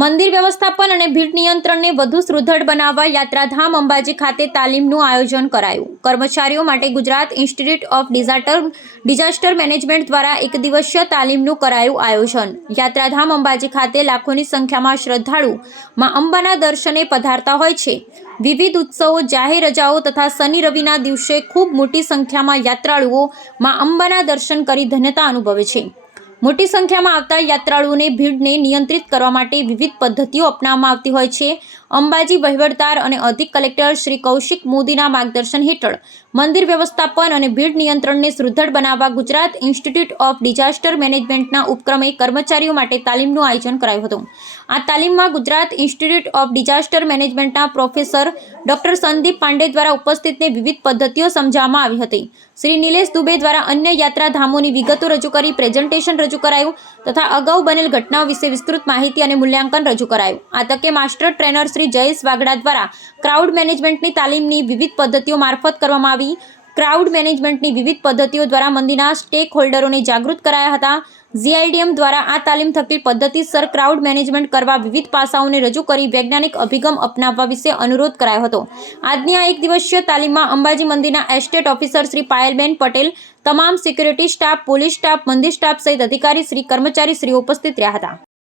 મંદિર વ્યવસ્થાપન અને ભીડ નિયંત્રણને વધુ સુદૃઢ બનાવવા યાત્રાધામ અંબાજી ખાતે તાલીમનું આયોજન કરાયું. કર્મચારીઓ માટે Gujarat institute of disaster disaster management દ્વારા એક દિવસીય તાલીમનું કરાયું આયોજન. યાત્રાધામ અંબાજી ખાતે લાખોની સંખ્યામાં શ્રદ્ધાળુ મા અંબાના દર્શને પધારતા હોય છે. વિવિધ ઉત્સવો, જાહેર રજાઓ તથા શનિ રવિના દિવસે ખૂબ મોટી સંખ્યામાં યાત્રાળુઓ મા અંબાના દર્શન કરી ધન્યતા અનુભવે છે. મોટી સંખ્યામાં આવતા યાત્રાળુઓને ભીડને નિયંત્રિત કરવા માટે વિવિધ પદ્ધતિઓ અપનાવવામાં આવતી હોય છે. અંબાજી વહીવટદાર અને અધિક કલેક્ટર શ્રી કૌશિક મોદીના માર્ગદર્શન હેઠળ મંદિર વ્યવસ્થાપન અને ભીડ નિયંત્રણને સુદૃઢ બનાવવા ગુજરાત ઇન્સ્ટિટ્યૂટ ઓફ ડિઝાસ્ટર મેનેજમેન્ટના ઉપક્રમે કર્મચારીઓ માટે તાલીમનું આયોજન કરાયું હતું. આ તાલીમમાં ગુજરાત ઇન્સ્ટિટ્યૂટ ઓફ ડિઝાસ્ટર મેનેજમેન્ટના પ્રોફેસર ડોક્ટર સંદીપ પાંડે દ્વારા ઉપસ્થિતને વિવિધ પદ્ધતિઓ સમજાવવામાં આવી હતી. શ્રી નિલેશ દુબે દ્વારા અન્ય યાત્રાધામોની વિગતો રજૂ કરી પ્રેઝન્ટેશન રજૂ કરાયું તથા અગાઉ બનેલ ઘટનાઓ વિશે વિસ્તૃત માહિતી અને મૂલ્યાંકન રજૂ કરાયું. આ તકે માસ્ટર ટ્રેનર શ્રી જયેશ વાગડા દ્વારા ક્રાઉડ મેનેજમેન્ટની તાલીમની વિવિધ પદ્ધતિઓ મારફત કરવામાં આવી. ક્રાઉડ મેનેજમેન્ટની વિવિધ પદ્ધતિઓ દ્વારા મંદિરના સ્ટેક હોલ્ડરોને જાગૃત કરાયા હતા. જીઆઈડીએમ દ્વારા આ તાલીમ થકી પદ્ધતિસર ક્રાઉડ મેનેજમેન્ટ કરવા વિવિધ પાસાઓને રજૂ કરી વૈજ્ઞાનિક અભિગમ અપનાવવા વિશે અનુરોધ કરાયો હતો. આજની આ એક દિવસીય તાલીમમાં અંબાજી મંદિરના એસ્ટેટ ઓફિસર શ્રી પાયલબેન પટેલ, તમામ સિક્યુરિટી સ્ટાફ, પોલીસ સ્ટાફ, મંદિર સ્ટાફ સહિત અધિકારી શ્રી કર્મચારી શ્રી ઉપસ્થિત રહ્યા હતા.